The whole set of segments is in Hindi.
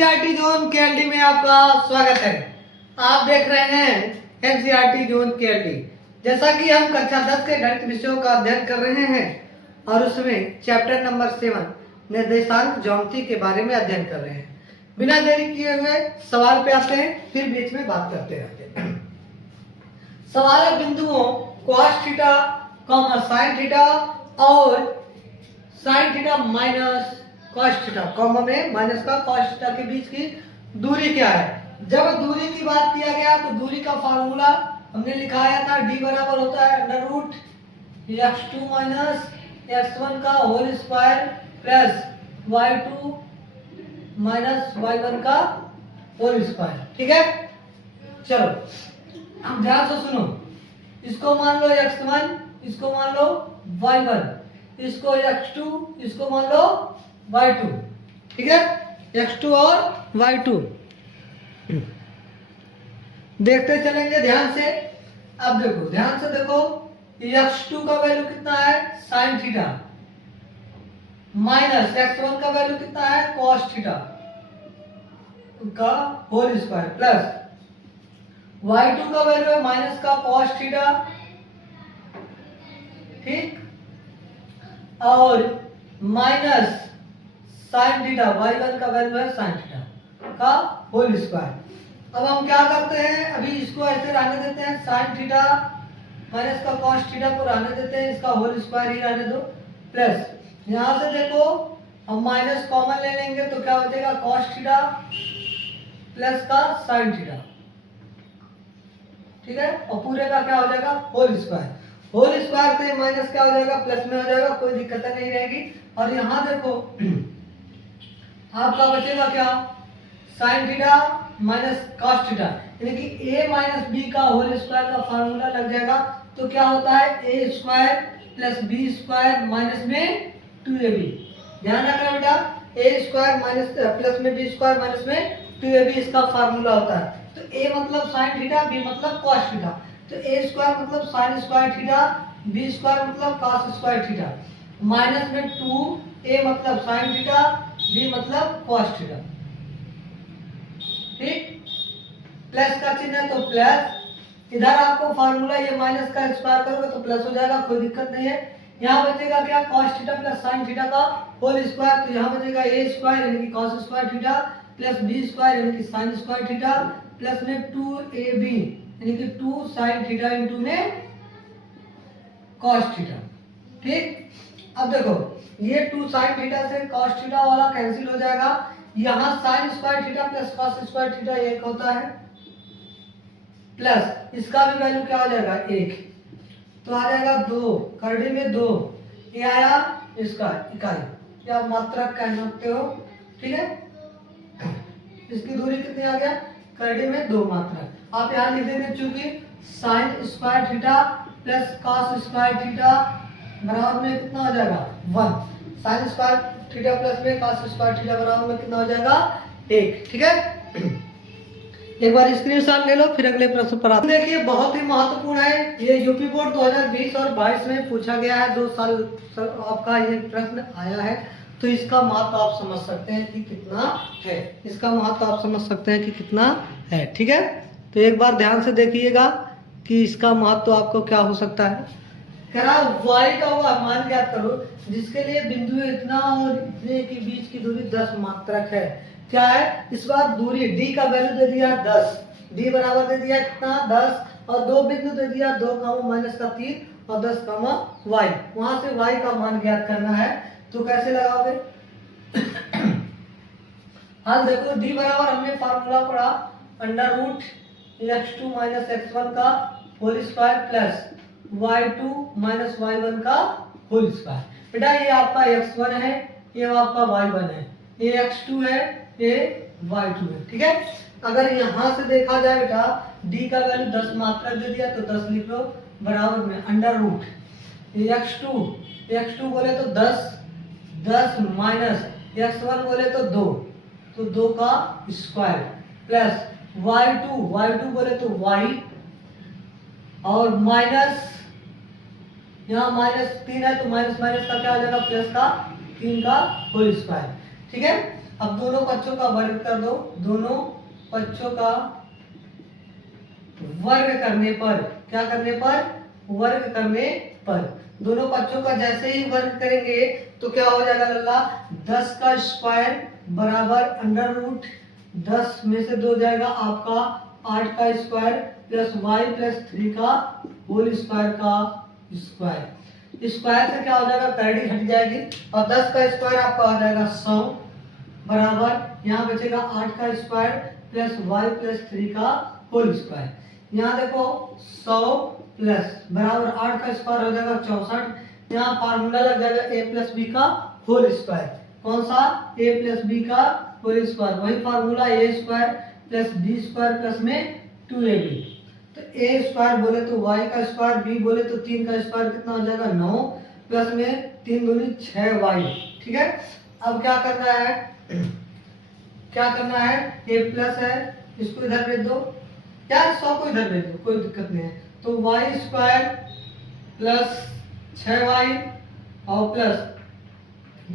एनसीईआरटी जोन केएलडी में आपका स्वागत है। आप देख रहे हैं एनसीईआरटी जोन केएलडी। जैसा कि हम कक्षा 10 के गणित विषयों का अध्ययन कर रहे हैं और उसमें चैप्टर नंबर 7 निर्देशांक ज्यामिति के बारे में अध्ययन कर रहे हैं। बिना देरी किए हुए सवाल पे आते हैं, फिर बीच में बात करते रहते हैं। सवाल है बिंदुओं cos थीटा, sin थीटा और sin theta minus cos theta, comma में माइनस का cos थीटा के बीच की दूरी क्या है। जब दूरी की बात किया गया तो दूरी का फार्मूला हमने लिखाया था, d बराबर होता है under root x2 minus x1 का whole square plus y2 minus y1 का होल स्क्वायर। ठीक है, चलो अब ध्यान से सुनो। इसको मान लो x1, इसको मान लो y1, इसको x2, इसको मान लो y2। ठीक है, x2 और y2 देखते चलेंगे ध्यान से। अब देखो, ध्यान से देखो, x2 का वैल्यू कितना है sin थीटा माइनस x1 का वैल्यू कितना है cos थीटा का होल स्क्वायर प्लस y2 का वैल्यू है माइनस का cos थीटा, ठीक, और माइनस sin थीटा, y1 का वैल्यू है sin थीटा का होल स्क्वायर। अब हम क्या करते हैं, अभी इसको ऐसे रहने देते हैं, sin थीटा माइनस का cos थीटा को रहने देते हैं, इसका होल स्क्वायर ही रहने दो, प्लस यहां से देखो हम माइनस कॉमन ले लेंगे तो क्या हो जाएगा cos थीटा प्लस का sin थीटा। ठीक है, और पूरे का क्या हो जाएगा होल स्क्वायर। होल स्क्वायर से माइनस क्या हो जाएगा प्लस में हो जाएगा, कोई दिक्कत नहीं रहेगी। और यहाँ देखो आपका बचेगा क्या sin theta minus cos theta, यानी कि a माइनस बी का होल स्क्वायर का फार्मूला लग जाएगा। तो क्या होता है a square plus B square minus में 2ab। ध्यान रखना बेटा, a स्क्वायर माइनस प्लस में बी स्क्वायर माइनस में 2ab इसका फार्मूला होता है। तो a मतलब sin थीटा, b मतलब cos थीटा, तो a स्क्वायर मतलब sin square theta, b square मतलब cos स्क्वायर थीटा, माइनस में 2, a मतलब sin थीटा, b मतलब cos थीटा। ठीक, प्लस का चिन्ह है तो प्लस, इधर आपको फार्मूला ये माइनस का स्क्वायर करोगे तो प्लस हो जाएगा, कोई दिक्कत नहीं है। यहाँ बचेगा क्या cos theta plus sin theta का होल स्क्वायर, तो यहाँ बचेगा a स्क्वायर यानी कि cos square theta plus b square यानी कि sin स्क्वायर थीटा प्लस में 2ab यानी कि 2 sin थीटा इंटू में cos थीटा। ठीक, अब देखो ये 2 sin थीटा से cos थीटा वाला कैंसिल हो जाएगा, यहाँ sin square theta plus cos square theta एक होता है, प्लस इसका भी वैल्यू क्या हो जाएगा 1, तो आ जाएगा 2, करड़ी में 2, ये आया इसका इकाई या मात्रक कह सकते हो। ठीक है, इसकी दूरी कितनी आ गया, करड़ी में 2 मात्रक। आप यहाँ लिख देंगे चूंकि sin square theta plus cos square theta बराबर में कितना हो जाएगा 1, sin स्क्वायर थीटा प्लस में cos स्क्वायर थीटा बराबर में कितना हो जाएगा 1। ठीक है, एक बार स्क्रीनशॉट ले लो, फिर अगले प्रश्न पर आते हैं। देखिए बहुत ही महत्वपूर्ण है, ये यूपी बोर्ड 2020 और 22 में पूछा गया है, 2 साल आपका ये प्रश्न आया है, तो इसका महत्व आप समझ सकते हैं कि कितना है, इसका महत्व आप समझ सकते हैं कि कितना है। ठीक है, तो एक बार ध्यान से देखिएगा कि इसका महत्व आपको क्या हो सकता है। कह रहा y का वो मान ज्ञात करो जिसके लिए बिंदु इतना और इतने के बीच की दूरी 10 मात्रक है। क्या है इस बार दूरी, d का वैल्यू दे दिया 10, d बराबर दे दिया कितना 10, और 2 बिंदु दे दिया 2 कामा माइनस का 3 और 10 कामा y, वहां से y का मान ज्ञात करना है। तो कैसे लगाओगे हाल देखो, d बराबर हमने फार्मूला पढ़ा under root x2 minus x1 का whole square plus y2 minus y1 का होल स्क्वायर। बेटा ये आपका x1 है, ये आपका y1 है, ये x2 है, ये y2 है। ठीक है, अगर यहाँ से देखा जाए बेटा d का वैल्यू 10 मात्रक दे दिया तो 10 लिख लो बराबर में अंडर रूट x2 बोले तो 10 माइनस x1 बोले तो 2 का स्क्वायर प्लस y2 बोले तो y, और माइनस यहाँ माइनस 3 है तो माइनस माइनस का क्या हो जाएगा प्लस का 3 का होल स्क्वायर। ठीक है, अब दोनों पक्षों का वर्ग कर दो, दोनों पक्षों का वर्ग करने पर, क्या करने पर, वर्ग करने पर, दोनों पक्षों का जैसे ही वर्ग करेंगे तो क्या हो जाएगा लल्ला, 10 का स्क्वायर बराबर अंडर रूट 10 में से 2 जाएगा आपका 8 का स्क्वायर प्लस वाई प्लस 3 का होल स्क्वायर का स्क्वायर। स्क्वायर से क्या हो जाएगा, करड़ी हट जाएगी और 10 का स्क्वायर आपका आ जाएगा 100 बराबर यहाँ बचेगा 8 का स्क्वायर प्लस वाई प्लस 3 का होल स्क्वायर। यहाँ देखो 100 प्लस बराबर 8 का स्क्वायर हो जाएगा 64। यहाँ फार्मूला लग जाएगा a प्लस बी का होल स्क्वायर। कौन सा, a प्लस बी का होल स्क्वायर, वही formula a square plus B square plus में 2ab। तो a स्क्वायर बोले तो y का स्क्वायर, b बोले तो 3 का स्क्वायर कितना हो जाएगा 9 प्लस में 3 दूनी 6y। ठीक है, अब क्या करना है, क्या करना है, a प्लस है इसको इधर भेज दो, क्या 100 को इधर भेज दो, कोई दिक्कत नहीं है। तो वाई स्क्वायर प्लस 6y और प्लस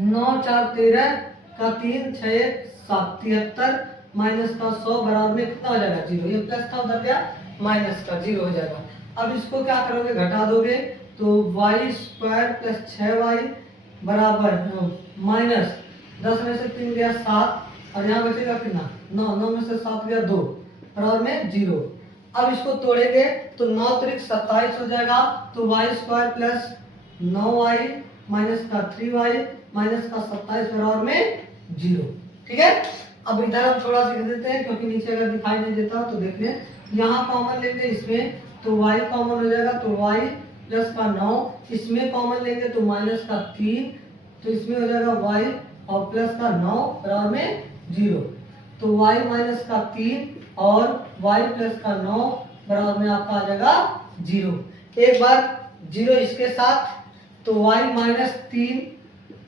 9 4 13 का 3 6 7 73 माइनस का 100 बराबर में कितना हो जाएगा 0। ये प्लस था उधर गया माइनस का 0 हो जाएगा। अब इसको क्या करोगे, घटा दोगे तो वाई स्क्वायर प्लस 6y बराबर माइनस 10 में से 3 गया 7 और यहाँ बचेगा कितना 9, 9 में से 7 गया 2 बराबर में 0। अब इसको तोड़ेंगे तो 9 त्रिक 27 हो जाएगा। तो Y square plus 9y minus का 3y माइनस का 27 बराबर में 0। ठीक है, अब इधर हम थोड़ा सा लिख देते हैं क्योंकि नीचे अगर दिखाई नहीं देता तो देख लें। यहाँ कॉमन लेंगे इसमें तो y कॉमन हो जाएगा तो y प्लस का 9, इसमें कॉमन लेंगे तो माइनस का 3, तो इसमें हो जाएगा y और प्लस का 9 बराबर में 0। तो y माइनस का 3 और y प्लस का 9 बराबर में आपका आ जाएगा 0। एक बार 0 इसके साथ तो y माइनस 3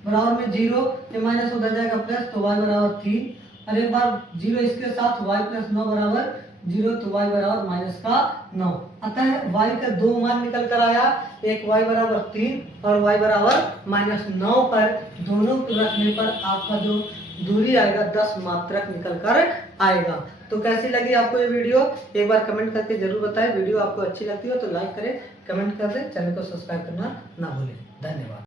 बराबर में 0, ये माइनस उधर जाएगा प्लस तो y बराबर 3 और एक बार 0 इसके साथ y प्लस 9 बराबर 0 तो y बराबर माइनस का 9। अतः y का दो मान निकल कर आया, एक y बराबर 3 और y बराबर माइनस 9 पर दोनों को रखने पर आपका जो दूरी आएगा 10 मात्रक निकल कर आएगा। तो कैसी लगी आपको ये वीडियो, एक बार कमेंट करके जरूर बताएं। वीडियो आपको अच्छी लगती हो तो लाइक करें, कमेंट कर दें, चैनल को सब्सक्राइब करना ना भूलें। धन्यवाद।